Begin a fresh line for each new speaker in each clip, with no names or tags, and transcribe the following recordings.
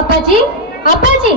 ಅಪ್ಪಾಜಿ ಅಪ್ಪಾಜಿ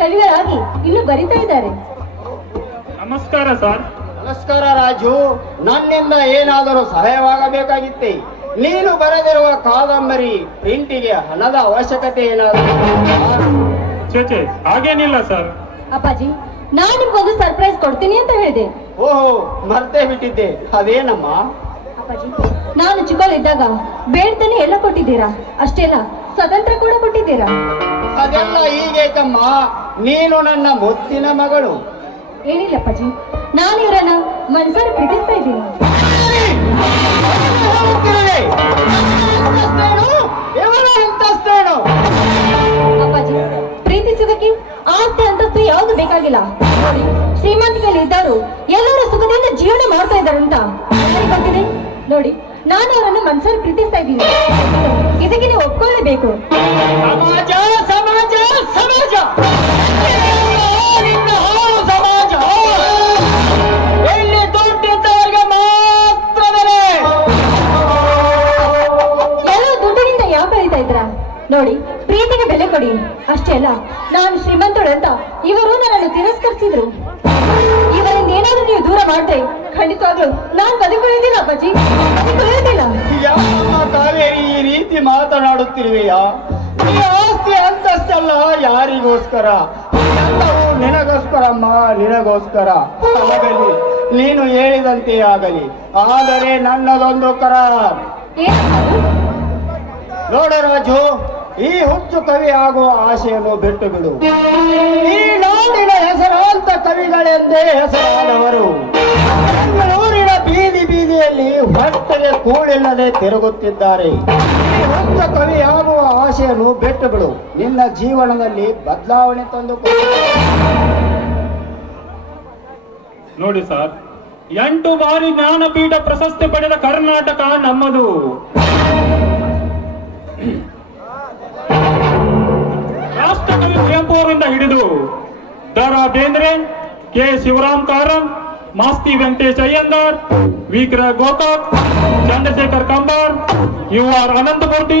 ಕವಿಗಳಾಗಿ ಇನ್ನು ಬರಿತಾ ಇದ್ದಾರೆ.
ನಮಸ್ಕಾರ ಸರ್.
ನಮಸ್ಕಾರ ರಾಜು. ನನ್ನಿಂದ ಏನಾದರೂ ಸಹಾಯವಾಗಬೇಕಾಗಿತ್ತೆ? ನೀನು ಬರೆದಿರುವ ಕಾದಂಬರಿ ಪ್ರಿಂಟಿಗೆ ಹಣದ ಅವಶ್ಯಕತೆ ಏನಾದರೂ
ಚೇಚೆ ಹಾಗೇನಿಲ್ಲ ಸರ್.
ಅಪ್ಪಾಜಿ ನಾನು ನಿಮ್ಗೊಂದು ಸರ್ಪ್ರೈಸ್ ಕೊಡ್ತೀನಿ ಅಂತ ಹೇಳಿದೆ.
ಓಹೋ ಮರ್ತೇ ಬಿಟ್ಟಿದ್ದೆ. ಅದೇನಮ್ಮ?
ಅಪ್ಪಾಜಿ ನಾನು ಚಿಕ್ಕವಳಿದ್ದಾಗ ಬೇಡ್ತಾನೆ ಎಲ್ಲ ಕೊಟ್ಟಿದ್ದೀರಾ? ಅಷ್ಟೇನಾ ಅಲ್ಲ ಸ್ವತಂತ್ರ ಕೂಡ ಕೊಟ್ಟಿದ್ದೀರಾ?
ಅದೆಲ್ಲ ಹೀಗೆ ತಮ್ಮ ನೀನು ನನ್ನ ಮುತ್ತಿನ ಮಗಳು.
ಏನಿಲ್ಲ ಅಪ್ಪಾಜಿ ನಾನು ಇವರನ್ನ ಮನಸಾರೆ ಪ್ರೀತಿಸ್ತಾ ಇದ್ದೀನಿ? ಅಪ್ಪಾಜಿ ಪ್ರೀತಿಸುವುದಕ್ಕೆ ಆಸ್ತಿ ಅಂತಸ್ತು ಯಾವುದು ಬೇಕಾಗಿಲ್ಲ. ನೋಡಿ ಶ್ರೀಮಂತಿಕೆಯಲ್ಲಿ ಇದ್ದಾರು ಎಲ್ಲರೂ ಸುಖದಿಂದ ಜೀವನ ಮಾಡ್ತಾ ಇದ್ದಾರೆ ಅಂತ ಗೊತ್ತಿದೆ? ನೋಡಿ ನಾನು ಅವರನ್ನು ಮನಸಾರೆ ಪ್ರೀತಿಸ್ತಾ ಇದ್ದೀನಿ. ಇದಕ್ಕೆ ನೀವು ಒಪ್ಕೊಳ್ಳೇಬೇಕು? ಅಲ್ಲ ನಾನು ಶ್ರೀಮಂತಳು ಅಂತ ಇವರು ನನ್ನನ್ನು ತಿರಸ್ಕರಿಸಿದ್ರು. ಇವರಿಂದ ಏನಾದ್ರೂ ನೀವು ದೂರ ಮಾಡಿದ್ರೆ ಖಂಡಿತವಾಗ್ಲೂ ನಾನು ಬದುಕುಳಿದಿಲ್ಲ ಅಪ್ಪಾಜಿ.
ಬದುಕುಳಿದಿಲ್ಲ ಕಾವೇರಿ ಈ ರೀತಿ ಮಾತನಾಡುತ್ತಿರುವೆಯಾ? ಈ ಆಸ್ತಿ ಅಂತಸ್ತಲ್ಲ ಯಾರಿಗೋಸ್ಕರ? ನಿನಗೋಸ್ಕರ ನಿನಗೋಸ್ಕರಮ್ಮ ನಿನಗೋಸ್ಕರ. ಆಗಲಿ ನೀನು ಹೇಳಿದಂತೆ ಆಗಲಿ. ಆದರೆ ನನ್ನದೊಂದು ಕರಾರ್ ನೋಡ ರಾಜು ಈ ಹುಚ್ಚು ಕವಿ ಆಗುವ ಆಶೆಯನ್ನು ಬಿಟ್ಟು ಬಿಡು. ಈ ನಾಡಿನ ಹೆಸರಾಂತ ಕವಿಗಳೆಂದೇ ಹೆಸರಾದವರು. ಬೆಂಗಳೂರಿನ ಬೀದಿ ಬೀದಿಯಲ್ಲಿ ಹೊಟ್ಟೆಗೆ ಕೂಳಿಲ್ಲದೆ ತಿರುಗುತ್ತಿದ್ದಾರೆ. ಈ ಹುಚ್ಚು ಕವಿ ಆಗುವ ಆಶೆಯನ್ನು ಬಿಟ್ಟು ಬಿಡು. ನಿನ್ನ ಜೀವನದಲ್ಲಿ ಬದಲಾವಣೆ ತಂದು
ನೋಡಿ ಸರ್, ಎಂಟು ಬಾರಿ ಜ್ಞಾನಪೀಠ ಪ್ರಶಸ್ತಿ ಪಡೆದ ಕರ್ನಾಟಕ ನಮ್ಮದು. ರಾಷ್ಟ್ರಕವಿ ಕುವೆಂಪು ಅವರಿಂದ ಹಿಡಿದು ದ ಬೇಂದ್ರೆ ಕೆ ಶಿವರಾಮ್ ಕಾರಂ ಮಾಸ್ತಿ ವೆಂಕಟೇಶ್ ಅಯ್ಯಂಗಾರ್ ವಿಕ್ರ ಗೋಕಾಕ್ ಚಂದ್ರಶೇಖರ್ ಕಂಬಾರ್, ಯು. ಆರ್. ಅನಂತಮೂರ್ತಿ,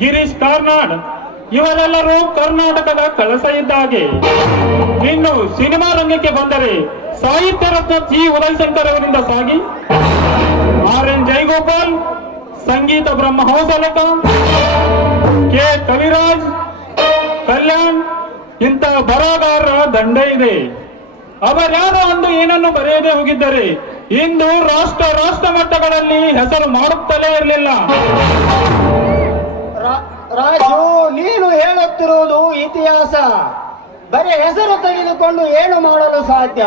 ಗಿರೀಶ್ ಕಾರ್ನಾಡ್ ಇವರೆಲ್ಲರೂ ಕರ್ನಾಟಕದ ಕಳಸ ಇದ್ದಾಗೆ. ಇನ್ನು ಸಿನಿಮಾ ರಂಗಕ್ಕೆ ಬಂದರೆ ಸಾಹಿತ್ಯ ರತ್ನ ಜಿ ಉದಯಶಂಕರ್ ಅವರಿಂದ ಸಾಗಿ. ಆರ್. ಎನ್. ಜೈಗೋಪಾಲ್ ಸಂಗೀತ ಬ್ರಹ್ಮ ಹೌಸಲಕ ಕೆ. ಕವಿರಾಜ್ ಕಲ್ಯಾಣ್ ಇಂಥ ಬರಹಗಾರರ ದಂಡ ಇದೆ. ಅವರ್ಯಾರೋ ಅಂದು ಏನನ್ನು ಬರೆಯದೆ ಹೋಗಿದ್ದರೆ? ಇಂದು ರಾಷ್ಟ್ರ ರಾಷ್ಟ್ರ ಮಟ್ಟಗಳಲ್ಲಿ ಹೆಸರು ಮಾಡುತ್ತಲೇ ಇರಲಿಲ್ಲ.
ರಾಜು ನೀನು ಹೇಳುತ್ತಿರುವುದು ಇತಿಹಾಸ. ಬರೀ ಹೆಸರು ತೆಗೆದುಕೊಂಡು ಏನು ಮಾಡಲು ಸಾಧ್ಯ?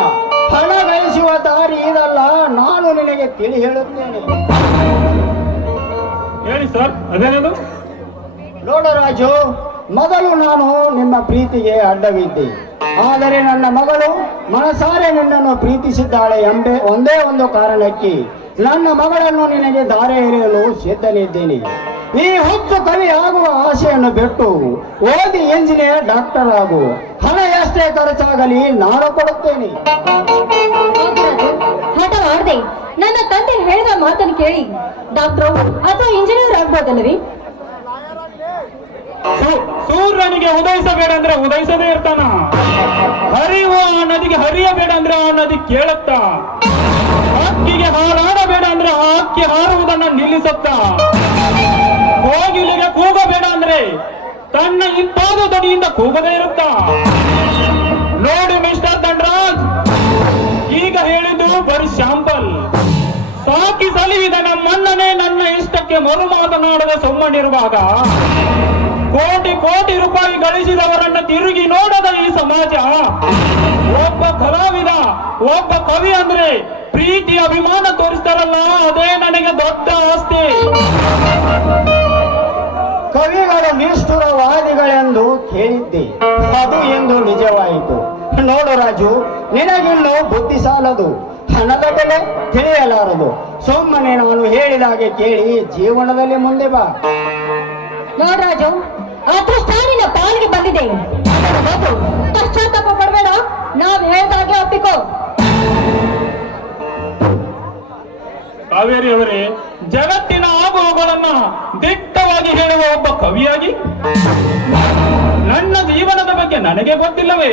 ಹಣ ಗಳಿಸುವ ದಾರಿ ಇದಲ್ಲ. ನಾನು ನಿನಗೆ ತಿಳಿ ಹೇಳುತ್ತೇನೆ.
ಹೇಳಿ ಸರ್ ಅದೇನದು?
ನೋಡ ರಾಜು ಮೊದಲು ನಾನು ನಿಮ್ಮ ಪ್ರೀತಿಗೆ ಅಡ್ಡವಿದ್ದೆ. ಆದರೆ ನನ್ನ ಮಗಳು ಮನಸಾರೆ ನಿನ್ನನ್ನು ಪ್ರೀತಿಸಿದ್ದಾಳೆ ಎಂಬೆ ಒಂದೇ ಒಂದು ಕಾರಣಕ್ಕೆ ನನ್ನ ಮಗಳನ್ನು ನಿನಗೆ ದಾರೆ ಎರೆಯಲು ಸಿದ್ಧನಿದ್ದೇನೆ. ಈ ಹುಚ್ಚು ಕವಿ ಆಗುವ ಆಸೆಯನ್ನು ಬಿಟ್ಟು ಓದಿ ಇಂಜಿನಿಯರ್ ಡಾಕ್ಟರ್ ಆಗು. ಹಣ ಎಷ್ಟೇ ಖರ್ಚಾಗಲಿ ನಾನು ಕೊಡುತ್ತೇನೆ.
ನನ್ನ ತಂದೆ ಹೇಳಿದ ಮಾತನ್ನು ಕೇಳಿ. ಡಾಕ್ಟರ್, ಅಥವಾ ಇಂಜಿನಿಯರ್ ಆಗ್ಬೋದಲ್ಲರಿ
ಸೂ- ಸೂರ್ಯನಿಗೆ ಉದಯಿಸಬೇಡ ಅಂದ್ರೆ ಉದಯಿಸದೇ ಇರ್ತಾನ. ಹರಿಯುವ ಆ ನದಿಗೆ ಹರಿಯಬೇಡ ಅಂದ್ರೆ ಆ ನದಿ ಕೇಳತ್ತ. ಹಕ್ಕಿಗೆ ಹಾರಾಡಬೇಡ ಅಂದ್ರೆ ಆ ಹಕ್ಕಿ ಹಾರುವುದನ್ನ ನಿಲ್ಲಿಸುತ್ತ. ಕೋಗಿಲಿಗೆ ಕೂಗಬೇಡ ಅಂದ್ರೆ ತನ್ನ ಇಪ್ಪಾದ ದಡಿಯಿಂದ ಕೂಗದೇ ಇರುತ್ತ. ನೋಡು ಮಿಸ್ಟರ್ ದಂಡರಾಜ್ ಈಗ ಹೇಳಿದ್ದು ಬರೀ ಶಾಂಪಲ್ ಸಾಕಿ ಸಲಿವಿದ ನಮ್ಮಣ್ಣನೇ ನನ್ನ ಇಷ್ಟಕ್ಕೆ ಮರು ಮಾತನಾಡದ ಸುಮ್ಮನಿರುವಾಗ. ಕೋಟಿ ಕೋಟಿ ರೂಪಾಯಿ ಗಳಿಸಿದವರನ್ನ ತಿರುಗಿ ನೋಡದ ಈ ಸಮಾಜ. ಒಬ್ಬ ಕಲಾವಿದ ಒಬ್ಬ ಕವಿ ಅಂದ್ರೆ ಪ್ರೀತಿ ಅಭಿಮಾನ ತೋರಿಸ್ತಾರಲ್ಲ ಅದೇ ನನಗೆ ದೊಡ್ಡ ಆಸ್ತಿ.
ಕವಿಗಳು ನಿಷ್ಠುರವಾದಿಗಳೆಂದು ಕೇಳಿದ್ದೆ. ಅದು ಎಂದು ನಿಜವಾಯಿತು. ನೋಡು ರಾಜು ನಿನಗಿನ್ನು ಬುದ್ಧಿ ಸಾಲದು. ಹಣದ ಬೆಲೆ ತಿಳಿಯಲಾರದು. ಸುಮ್ಮನೆ ನಾನು ಹೇಳಿದಾಗೆ ಕೇಳಿ ಜೀವನದಲ್ಲಿ ಮುಂದೆ ಬಾ.
ನೋಡ್ರಾಜು ಅದೃಷ್ಟ ನಿನ್ನ ಪಾಲಿಗೆ ಬಂದಿದೆ. ಪಶ್ಚಾತ್ತಾಪ ಪಡಬೇಡ. ನಾವ್ ಹೇಳ್ದಾಗೆ ಒಪ್ಪಿಕೋ.
ಕಾವೇರಿ ಅವರೇ ಜಗತ್ತಿನ ಆಗುವುಗಳನ್ನ ದಿಟ್ಟವಾಗಿ ಹೇಳುವ ಒಬ್ಬ ಕವಿಯಾಗಿ? ನನ್ನ ಜೀವನದ ಬಗ್ಗೆ ನನಗೆ ಗೊತ್ತಿಲ್ಲವೇ?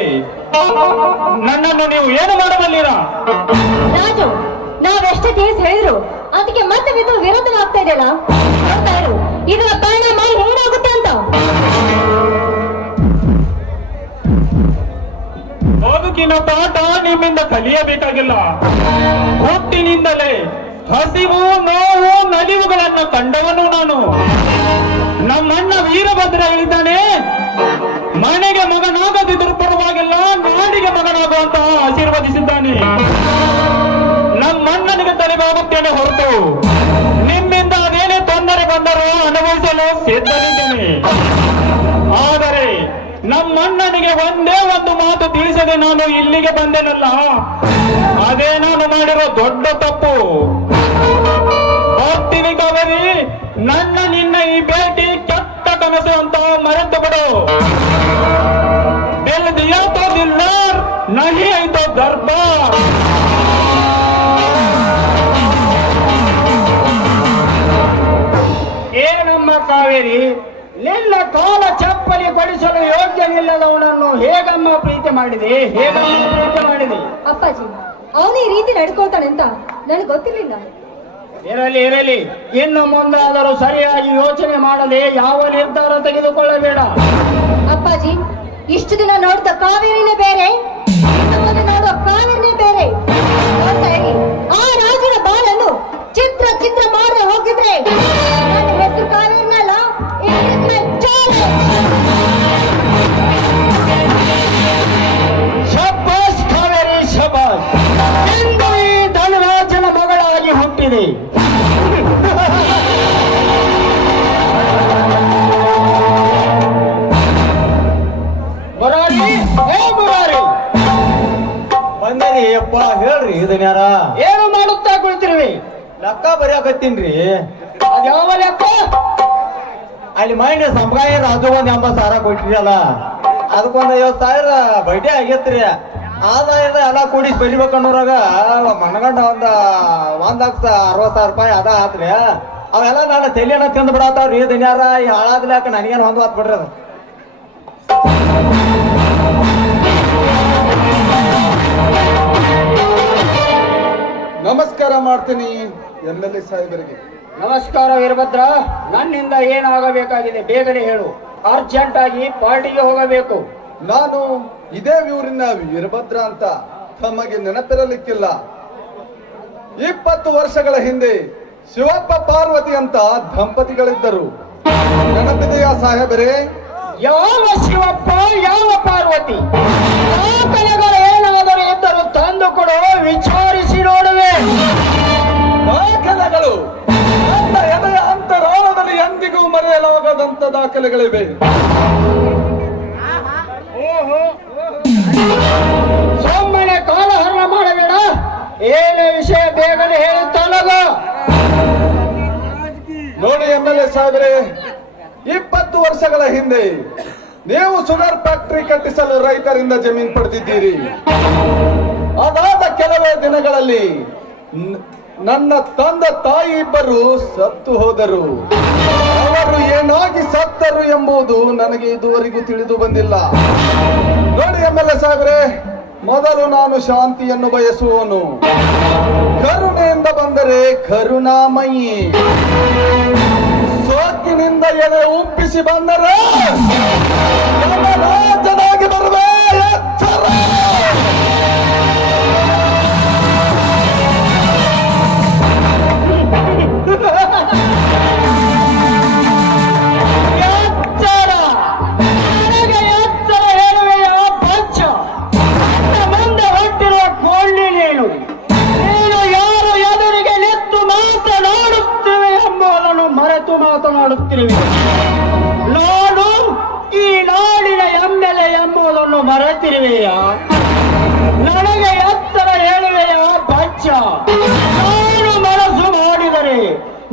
ನನ್ನನ್ನು ನೀವು ಏನು ಮಾಡಬಲ್ಲಿರಾ?
ರಾಜು ನಾವೆಷ್ಟೇ ತಿಳಿಸಿ ಹೇಳಿದ್ರು ಅದಕ್ಕೆ ಮತ್ತೆ ವಿರೋಧ ವಿರೋಧವಾಗ್ತಾ ಇದೆಯಲ್ಲ? ನೋಡ್ತಾ ಇರು. ಇದರ ಪರಿಣಾಮ ಏನಾಗುತ್ತೆ ಅಂತ?
ಬದುಕಿನ ಪಾಠ ನಿಮ್ಮಿಂದ ಕಲಿಯಬೇಕಾಗಿಲ್ಲ. ಹುಟ್ಟಿನಿಂದಲೇ ಹಸಿವು, ನೋವು, ನಲಿವುಗಳನ್ನು ಕಂಡವನು ನಾನು. ನಮ್ಮಣ್ಣ ವೀರಭದ್ರ ಹೇಳಿದ್ದಾನೆ ಮನೆಗೆ ಮಗನಾಗದಿದ್ದರೂ ಪರವಾಗಿಲ್ಲ, ನಾಡಿಗೆ ಮಗನಾಗುವಂತ ಆಶೀರ್ವದಿಸಿದ್ದಾನೆ. ನಮ್ಮಣ್ಣನಿಗೆ ತಲೆಬಾಗುತ್ತೇನೆ ಹೊರತು. ಅನುಭವಿಸಲು ಸಿದ್ಧನಿದ್ದೇನೆ ಆದರೆ ನಮ್ಮಣ್ಣನಿಗೆ ಒಂದೇ ಒಂದು ಮಾತು ತಿಳಿಸದೆ ನಾನು ಇಲ್ಲಿಗೆ ಬಂದೆನಲ್ಲ. ಅದೇ ನಾನು ಮಾಡಿರೋ ದೊಡ್ಡ ತಪ್ಪು. ಹೋಗ್ತೀನಿ ಕಾವೇರಿ, ನನ್ನ ನಿನ್ನ ಈ ಭೇಟಿ ಕೆಟ್ಟ ಕನಸು ಅಂತ ಮರೆತು ಬಿಡು. ಎಲ್ಲಿ ದಿಯಾ ತೋ ದಿಲ್ಲಾರ್ ನಹಿ ಐತೋ ದರ್ಬಾರ್.
ಕಾವೇರಿ ನಿನ್ನ ಕಾಲ ಚಪ್ಪಲಿ ಪಡಿಸಲು ಯೋಗ್ಯನಿಲ್ಲದವನನ್ನು ಹೇಗಮ್ಮ ಪ್ರೀತಿ ಮಾಡಿದೆ? ಹೇಗಮ್ಮ ಪ್ರೀತಿ ಮಾಡಿದೆ?
ಅಪ್ಪಾಜಿ ಅವನು ಈ ರೀತಿ ನಡ್ಕೊಳ್ತಾನೆ ಅಂತ ನನಗೆ ಗೊತ್ತಿರಲಿಲ್ಲ.
ಇರಲಿ ಇರಲಿ. ಇನ್ನು ಮುಂದಾದರೂ ಸರಿಯಾಗಿ ಯೋಚನೆ ಮಾಡದೆ ಯಾವ ನಿರ್ಧಾರ ತೆಗೆದುಕೊಳ್ಳಬೇಡ.
ಅಪ್ಪಾಜಿ ಇಷ್ಟು ದಿನ ನೋಡಿದ ಕಾವೇರಿನೇ ಬೇರೆ ಇನ್ನು ಮುಂದೆ ನೋಡುವ ಕಾವೇರಿನೇ ಬೇರೆ. ನೋಡ್ತಾ ಇರಿ ಆ ರಾಜನ ಬಾಲನ್ನು ಚಿತ್ರ ಚಿತ್ರ ಮಾಡದೆ ಹೋಗಿದ್ರೆ
ಹೇಳ್ರಿ ಇದನ್ಯಾರ
ಏನು ಮಾಡುತ್ತಾ ಕುಳಿತಿರ್ವಿ?
ಲೆಕ್ಕ ಬರೆಯಾಕತ್ತೀನ್ರಿ
ಅದ್ಯಾವ ಲೆಕ್ಕ?
ಅಲ್ಲಿ ಮೈಂಡ್ ಸಂಪ್ರಾಯ ರಾಜು ಎಂಬ ಸಾರ ಸಾವಿರ ಕೊಟ್ಟಿರಲ್ಲ ಅದಕ್ಕೊಂದು ಐವತ್ತು ಸಾವಿರ ಬಡ್ಡಿ ಆಗೈತ್ರಿ ಆದಾಯದ ಎಲ್ಲ ಕೂಡಿ ಬರಿಬೇಕನ್ನೋರಾಗ ಮನಗಂಡ ಒಂದ ಒಂದ್ ಲಕ್ಷ ಅರವತ್ ಸಾವಿರ ರೂಪಾಯಿ ಅದ ಆತ್ರಿ. ಅವೆಲ್ಲ ನನ್ನ ತಲೆಯನ್ನ ತಿಂದ್ ಬಿಡತ್ತಾವ್ರಿ ಇದನ್ಯಾರ ಈ ಹಾಳಾದ ಲೆಕ್ಕ ನನಗೇನು ಒಂದು ಆತ್ ಬಿಡ್ರಿ ಅದು.
ನಮಸ್ಕಾರ ಮಾಡ್ತೀನಿ ಎಂ ಎಲ್ ಎ ಸಾಹೇಬರಿಗೆ.
ನಮಸ್ಕಾರ ವೀರಭದ್ರ. ನನ್ನಿಂದ ಏನಾಗಬೇಕಾಗಿದೆ ಬೇಗನೆ ಹೇಳು. ಅರ್ಜೆಂಟ್ ಆಗಿ ಪಾರ್ಟಿಗೆ ಹೋಗಬೇಕು.
ನಾನು ಇದೇ ಊರಿನ ವೀರಭದ್ರ ಅಂತ ತಮಗೆ ನೆನಪಿರಲಿಕ್ಕಿಲ್ಲ. ಇಪ್ಪತ್ತು ವರ್ಷಗಳ ಹಿಂದೆ ಶಿವಪ್ಪ ಪಾರ್ವತಿ ಅಂತ ದಂಪತಿಗಳಿದ್ದರು. ನೆನಪಿದೆಯಾ ಸಾಹೇಬರೇ?
ಯಾವ ಶಿವಪ್ಪ ಯಾವ ಪಾರ್ವತಿ? ಏನಾದರೂ ತಂದು ಕೊಡು ವಿಚಾರಿಸಿ ನೋಡುವೆ.
ದಾಖಲೆಗಳು. ನನ್ನ ಎದೆಯ ಅಂತರಾಳದಲ್ಲಿ ಎಂದಿಗೂ ಮರೆಯಲಾಗದಂತ ದಾಖಲೆಗಳಿವೆ.
ಸೋಮನೆ ಕಾಲಹರಣ ಮಾಡಬೇಡ. ಏನೇ ವಿಷಯ ಬೇಗನೆ ಹೇಳಿ ತೊಲಗ.
ನೋಡಿ ಎಂ ಎಲ್ ಎ ಸಾಹೇಬರೇ ಇಪ್ಪತ್ತು ವರ್ಷಗಳ ಹಿಂದೆ ನೀವು ಸುಗರ್ ಫ್ಯಾಕ್ಟರಿ ಕಟ್ಟಿಸಲು ರೈತರಿಂದ ಜಮೀನು ಪಡೆದಿದ್ದೀರಿ. ಅದಾದ ಕೆಲವೇ ದಿನಗಳಲ್ಲಿ ನನ್ನ ತಂದ ತಾಯಿ ಇಬ್ಬರು ಸತ್ತು ಹೋದರು. ಅವರು ಏನಾಗಿ ಸತ್ತರು ಎಂಬುದು ನನಗೆ ಇದುವರೆಗೂ ತಿಳಿದು ಬಂದಿಲ್ಲ. ನೋಡಿ ಎಂ ಎಲ್ ಎ ಮೊದಲು ನಾನು ಶಾಂತಿಯನ್ನು ಬಯಸುವನು ಕರುಣೆಯಿಂದ ಬಂದರೆ ಕರುಣಾಮಯಿ. ಸೋಕಿನಿಂದ ಎದೆ ಉಪ್ಪಿಸಿ ಬಂದರೆ ಯಮರಾಜನಾಗಿ ರಾಜನಾಗಿ ಎಚ್ಚರ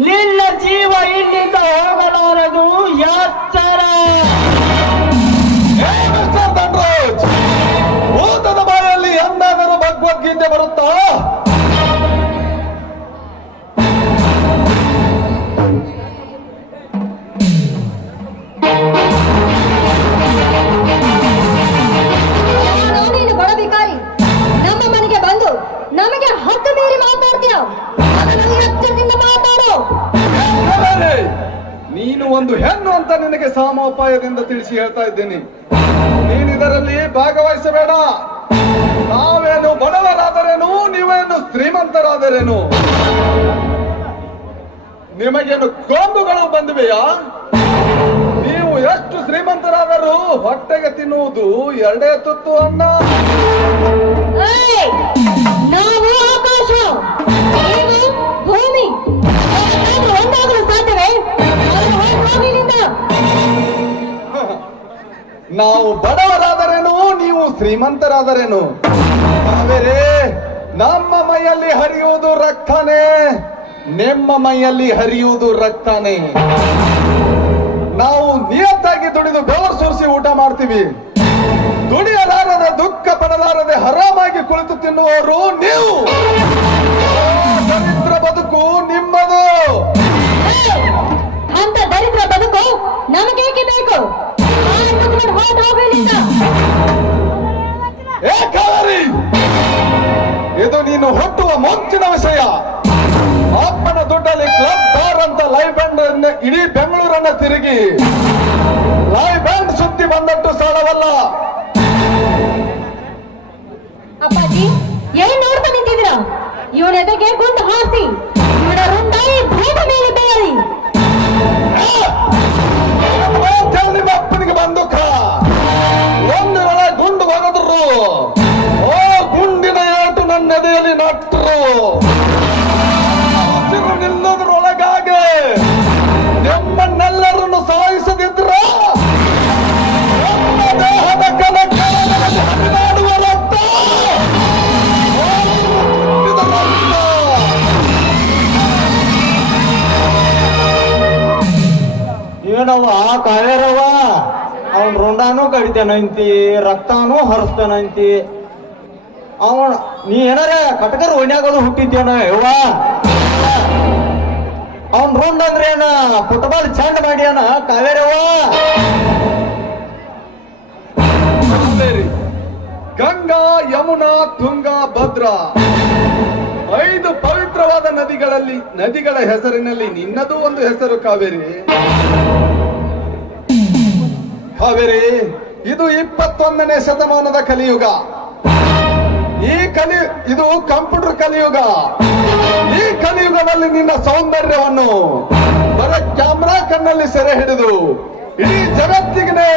ನಿನ್ನ ಜೀವ ಇಲ್ಲಿಂದ ಹೋಗಲಾರದು
ಯಾತ್ರ ಊಟದ ಬಾಯಲ್ಲಿ ಎಂದಾದರೂ ಭಗವದ್ಗೀತೆ ಬರುತ್ತಾ
ನಮ್ಮ ಮನೆಗೆ ಬಂದು ನಮಗೆ ಹತ್ತು ಮೀರಿ ಮಾತಾಡ್ತೀಯ?
ಹೇಳಲೇ, ನೀನು ಒಂದು ಹೆಣ್ಣು ಅಂತ ನಿನಗೆ ಸಾಮೋಪಾಯದಿಂದ ತಿಳಿಸಿ ಹೇಳ್ತಾ ಇದ್ದೀನಿ. ನೀನು ಇದರಲ್ಲಿ ಭಾಗವಹಿಸಬೇಡ. ನಾವೇನು ಬಡವರಾದರೇನು ನೀವೇನು ಶ್ರೀಮಂತರಾದರೇನು? ನಿಮಗೇನು ಕೋಂಬುಗಳು ಬಂದಿವೆಯಾ? ನೀವು ಎಷ್ಟು ಶ್ರೀಮಂತರಾದರೂ ಹೊಟ್ಟೆಗೆ ತಿನ್ನುವುದು ಎರಡೇ ತುತ್ತು ಅನ್ನ.
ಭೂಮಿ. ಒಂದಾಗಲು ಸಾಧ್ಯವೇ
ನಾವು ಬಡವರಾದರೇನು? ನೀವು ಶ್ರೀಮಂತರಾದರೇನು? ಕಾವೇರಿ ನಮ್ಮ ಮೈಯಲ್ಲಿ ಹರಿಯುವುದು ರಕ್ತನೇ. ನಿಮ್ಮ ಮೈಯಲ್ಲಿ ಹರಿಯುವುದು ರಕ್ತನೇ. ನಾವು ನಿಯತ್ತಾಗಿ ದುಡಿದು ಬೆವರು ಸುರಿಸಿ ಊಟ ಮಾಡ್ತೀವಿ. ದುಡಿಯಲಾರದೆ ದುಃಖ ಪಡಲಾರದೆ ಹರಾಮಾಗಿ ಕುಳಿತು ತಿನ್ನುವವರು ನೀವು. ದರಿದ್ರ ಬದುಕು ನಿಮ್ಮದು!
ಅಂತ ದರಿದ್ರ ಬದುಕು ನಮಗೇಕೆ ಬೇಕು?
ಇದು ನೀನು ಹುಟ್ಟುವ ಮುಂಚಿನ ವಿಷಯ. ಅಪ್ಪನ ದುಡ್ಡಲ್ಲಿ ಕ್ಲಬ್ ಬಾರ್ ಅಂತ ಲೈವ್ ಬ್ಯಾಂಡ್ ಇಡೀ ಬೆಂಗಳೂರನ್ನ ತಿರುಗಿ. ಲೈವ್ ಬ್ಯಾಂಡ್ ಸುತ್ತಿ ಬಂದಟ್ಟು ಸಾಲವಲ್ಲ.
ಅಪ್ಪಾಜಿ ಏನ್ ನೋಡ್ತಾ ನಿಂತಿದ್ದೀರಾ? ಇವನ ಎದೆಗೆ ಗುಂಡು ಹಾರಿಸಿ? ಇವನ ರುಂಡಾಯಿ ಭೂಮಿ ಮೇಲೆ ಬೆಳಲಿ.
ನಿಮ್ಮ ಅಪ್ಪನಿಗೆ ಬಂದುಕ ಒಂದು ಗುಂಡು ಬಗದ್ರು ಓ ಗುಂಡಿನ ಏಟು ನನ್ನ ಎದೆಯಲ್ಲಿ
ಏನವ್ವ ಕಾವೇರವ್ವ ಅವನ್ ರುಂಡಾನು ಕಡಿತೇನಂತಿ ರಕ್ತಾನು ಹರಿಸ್ತಾನಂತಿ ಅವನ್, ನೀ ಏನಾರ ಕಟಕರ್ ಓಣ್ಯಾಗದು ಹುಟ್ಟಿದ್ದೇನ ಯವ್ವ? ಅವನ್ ರುಂಡ್ ಅಂದ್ರೆ ಏನ ಫುಟ್ಬಾಲ್ ಚಂಡ್ ಮಾಡ್ಯಾನ ಕಾವೇರವ್ವ?
ಕಾವೇರಿ ಗಂಗಾ, ಯಮುನಾ, ತುಂಗಾ, ಭದ್ರಾ. ಐದು ಪವಿತ್ರವಾದ ನದಿಗಳಲ್ಲಿ, ನದಿಗಳ ಹೆಸರಿನಲ್ಲಿ ನಿನ್ನದು ಒಂದು ಹೆಸರು ಕಾವೇರಿ. ಕಾವೇರಿ ಇದು ಇಪ್ಪತ್ತೊಂದನೇ ಶತಮಾನದ ಕಲಿಯುಗ. ಈ ಕಲಿ, ಇದು ಕಂಪ್ಯೂಟರ್ ಕಲಿಯುಗ. ಈ ಕಲಿಯುಗದಲ್ಲಿ ನಿನ್ನ ಸೌಂದರ್ಯವನ್ನು ಬರ ಕ್ಯಾಮ್ರಾ ಕಣ್ಣಲ್ಲಿ ಸೆರೆ ಹಿಡಿದು ಇಡೀ ಜಗತ್ತಿಗೆ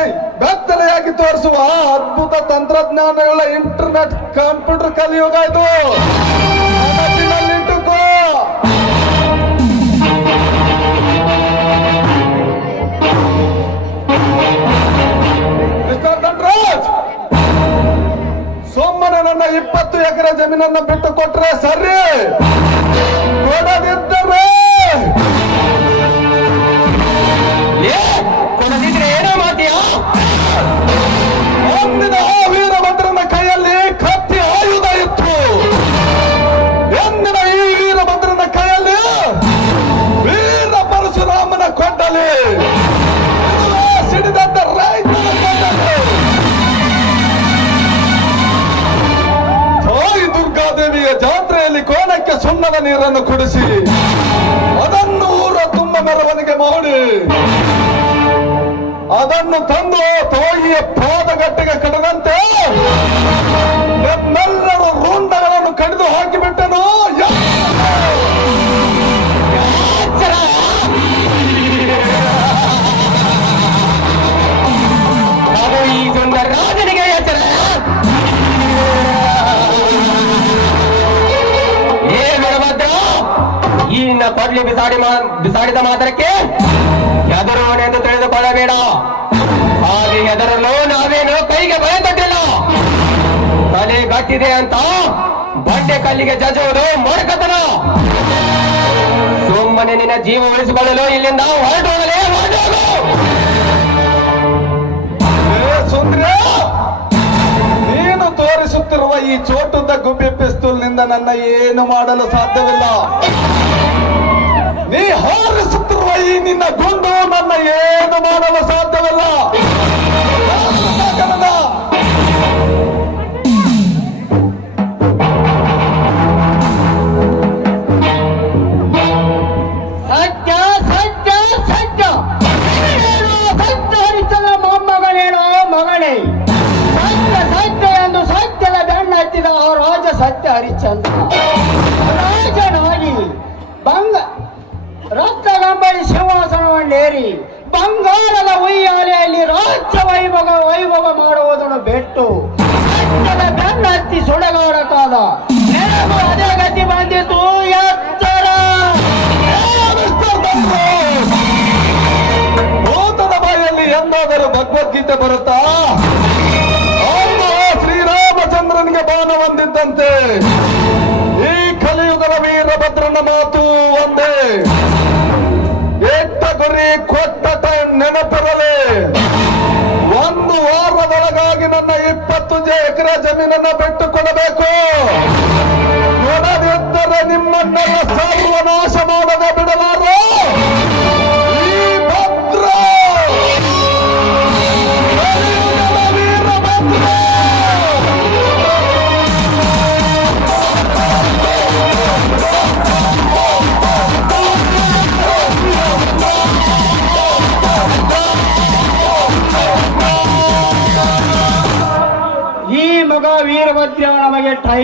ಬೆತ್ತಲೆಯಾಗಿ ತೋರಿಸುವ ಅದ್ಭುತ ತಂತ್ರಜ್ಞಾನಗಳ ಇಂಟರ್ನೆಟ್ ಕಂಪ್ಯೂಟರ್ ಕಲಿಯುಗ ಇದು. ಇಪ್ಪತ್ತು ಎಕರೆ ಜಮೀನನ್ನ ಬಿಟ್ಟು ಕೊಟ್ರೆ ಸರಿ. ಕೊಡದಿದ್ದರೆ.
ಕೊಡದಿದ್ರೆ ಏನೋ ಮಾತಿಯ?
ಒಂದಿನ ವೀರಭದ್ರನ ಕೈಯಲ್ಲಿ ಕತ್ತಿ ಆಯುಧ ಇತ್ತು. ಎಂದಿನ ಈ ವೀರಭದ್ರನ ಕೈಯಲ್ಲಿ ವೀರ ಪರಶುರಾಮನ ಕೊಂಡಲಿ. ನೀರನ್ನು ಕುಡಿಸಿ, ಅದನ್ನು ಊರ ತುಂಬ ಮೆರವಣಿಗೆ ಮಾಡಿ, ಅದನ್ನು ತಂದು ತೋಯಿಯ ಪಾದಗಟ್ಟೆಗೆ ಕಡದಂತೆ ನಮ್ಮೆಲ್ಲರೂ ರೂಂಡಗಳನ್ನು ಕಡಿದು ಹಾಕಿಬಿಟ್ಟನು
ನಿನ್ನ ಕೊಡ್ಲಿ ಬಿಸಾಡಿ ಬಿಸಾಡಿದ ಮಾತ್ರಕ್ಕೆ ಎಂದು ತಿಳಿದುಕೊಳ್ಳಬೇಡ. ಹಾಗೆ ಹೆದರಲು ನಾವೇನು ಕೈಗೆ ಭಯ ಕೊಟ್ಟಿಲ್ಲ ತಲೆ ಗಟ್ಟಿದೆ ಅಂತ ಬಂಡೆ ಕಲ್ಲಿಗೆ ಜಜುವುದು ಮೊಡಕತನ ಸುಮ್ಮನೆ ನಿನ್ನ ಜೀವ ಉಳಿಸಿಕೊಳ್ಳಲು ಇಲ್ಲಿಂದ ಹೊರಟೋಗಲೇ ಹೊರಟೋಗು.
ಏ ಸುಂದ್ರ್ಯ, ನೀನು ತೋರಿಸುತ್ತಿರುವ ಈ ಚೋಟದ ಗುಬ್ಬಿ ಪಿಸ್ತೂಲ್ನಿಂದ ನನ್ನ ಏನು ಮಾಡಲು ಸಾಧ್ಯವಿಲ್ಲ. ನೀ ಹಾರಿಸುತ್ತಿರುವ ಈ ನಿನ್ನ ಗುಂಡು ನನ್ನ ಏನು ಮಾಡಲು ಸಾಧ್ಯವಿಲ್ಲ. ಈ ಕಲಿಯುಗದ ವೀರಭದ್ರನ ಮಾತು ಒಂದೇ. ಎತ್ತ ಗುರಿ ಕೊಟ್ಟ ಟೈಮ್ ನೆನಪಿರಲಿ. ಒಂದು ವಾರದೊಳಗಾಗಿ ನನ್ನ ಇಪ್ಪತ್ತು ಎಕರೆ ಜಮೀನನ್ನ ಬಿಟ್ಟುಕೊಡಬೇಕು.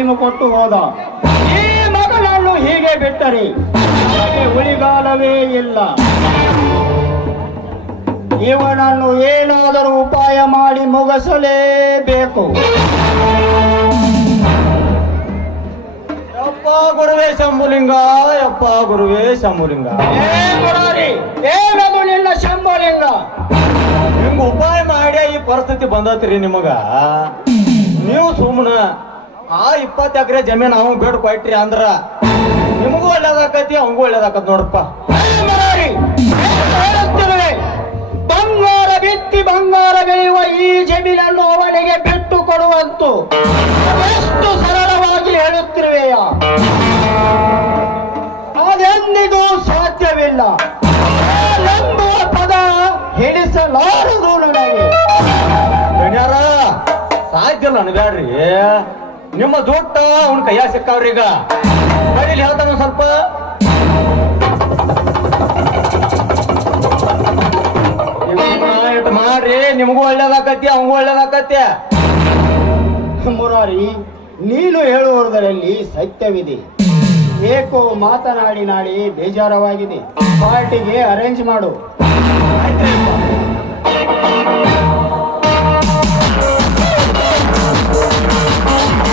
ಟೈಮ್ ಕೊಟ್ಟು ಹೋದ. ಈ ಮಗನನ್ನು ಹೀಗೆ ಬಿಟ್ಟರೆ ಉಳಿಗಾಲವೇ ಇಲ್ಲ. ಇವನನ್ನು ಏನಾದರೂ ಉಪಾಯ ಮಾಡಿ ಮುಗಿಸಲೇಬೇಕು.
ಯಪ್ಪ ಗುರುವೇ ಶಂಭುಲಿಂಗ ಯಪ್ಪ ಗುರುವೇ ಶಂಭುಲಿಂಗ.
ಏನದು ನಿನ್ನ ಶಂಭುಲಿಂಗ.
ನಿಮ್ಗೆ ಉಪಾಯ ಮಾಡಿ ಈ ಪರಿಸ್ಥಿತಿ ಬಂದತ್ರಿ ನಿಮಗ. ನೀವು ಸುಮ್ಮನ ಆ ಇಪ್ಪತ್ತು ಎಕರೆ ಜಮೀನು ಅವ್ ಬೇಡ ಕೊಟ್ರಿ ಅಂದ್ರ ನಿಮಗೂ ಒಳ್ಳೇದಾಕತಿ, ಅವಂಗೂ ಒಳ್ಳೇದಾಕತ್ ನೋಡಪ್ಪ.
ಬಂಗಾರ ಬಿತ್ತಿ ಬಂಗಾರ ಬೆಳೆಯುವ ಈ ಜಮೀನನ್ನು ಅವನಿಗೆ ಬಿಟ್ಟು ಕೊಡುವಂತು ಎಷ್ಟು ಸರಳವಾಗಿ ಹೇಳುತ್ತಿರುವೆಯ? ಅದೆಂದಿಗೂ ಸಾಧ್ಯವಿಲ್ಲ. ಪದ ಹಿಡಿಸಲಾರದು ನನಗೆ.
ಸಾಧ್ಯ ಅನ್ಬ್ಯಾಡ್ರಿ ನಿಮ್ಮ ದೊಡ್ಡ ಅವ್ನ ಕೈಯಾಗ ಸಿಕ್ಕಾವ್ರೀಗ ಕೈಲಿ ಹೇಳ್ತಾನ ಸ್ವಲ್ಪ. ಮಾಡ್ರಿ, ನಿಮಗೂ ಒಳ್ಳೇದಾಕತ್ತಿ ಅವಂಗೂ ಒಳ್ಳೇದಾಕತ್ತಿ.
ಮುರಾರಿ, ನೀನು ಹೇಳುವುದರಲ್ಲಿ ಸತ್ಯವಿದೆ. ಏಕೋ ಮಾತನಾಡಿ ನಾಡಿ ಬೇಜಾರವಾಗಿದೆ. ಪಾರ್ಟಿಗೆ ಅರೇಂಜ್ ಮಾಡು.